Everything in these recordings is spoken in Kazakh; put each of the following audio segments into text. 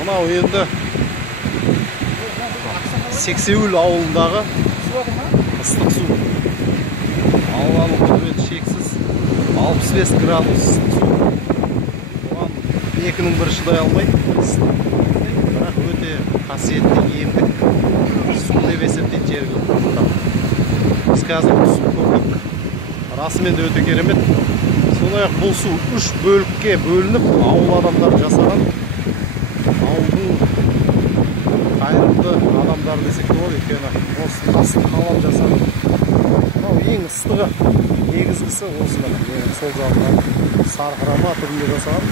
Мынау енді Сексеуіл ауылындағы ыстық су. Ауаның құдіреті шексіз, 65 градус ыстық су. Оған екінің бірі шыдай алмайды. Бірақ өте қасиетті емдік су деп есептейді жергілікті. Біз қазір су көрдік. Расымен де өте керемет. Сондай-ақ бұл су 3 бөлікке бөлініп, ауыл адамдары жасаған. Ауылдың қайырымды адамдар десек болады, өйткені осы астық қалап жасаған. Мынау ең ыстығы, негізгісі осыдан, сол жағынан сарқырама түрінде жасаған,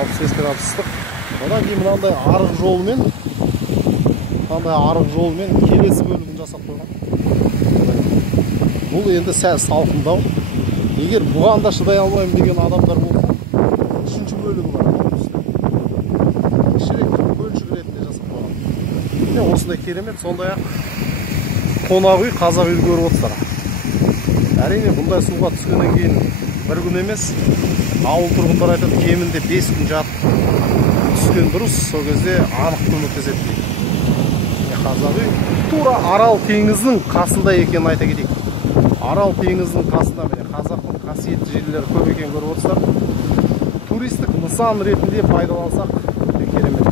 65 градус ыстық. Одан кейін мынандай арық жолымен келесі бөлігін жасап қойған. Бұл енді сәл салқындау. Егер бұған да шыдай алмаймын деген адамдар болса, үшінші бөлігі бар. Кішірек бөлшік ретінде жасап қойған. Осындай керемет, сондай-ақ қонақ үй, қазақ үйді көріп отырсыздар. Әрине бұндай суға түскеннен кейін бір күн емес, ауыл тұрғындар айтады, кемінде 5 күн жатып түскен дұрыс, сол кезде анық көмектеседі дейді. Қазақ үй тура Арал теңізінің қасында екенін айта кетейік. Арал теңізінің қасында қазақтың қасиетті жерлері көп екен көріп отырсыздар. Туристік нысан ретінде пайдалансақ өте керемет.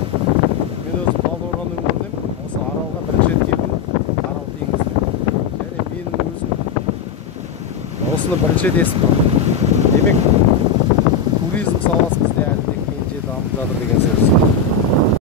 Мен өзім Талдықорған өңірінен осы Аралға бірінші рет келдім. Арал теңізіне. Және менің өзім осыны бірінші рет естіп қалдым. Демек, туризм саласы бізде әлі де кенже дамып жатыр деген сөз.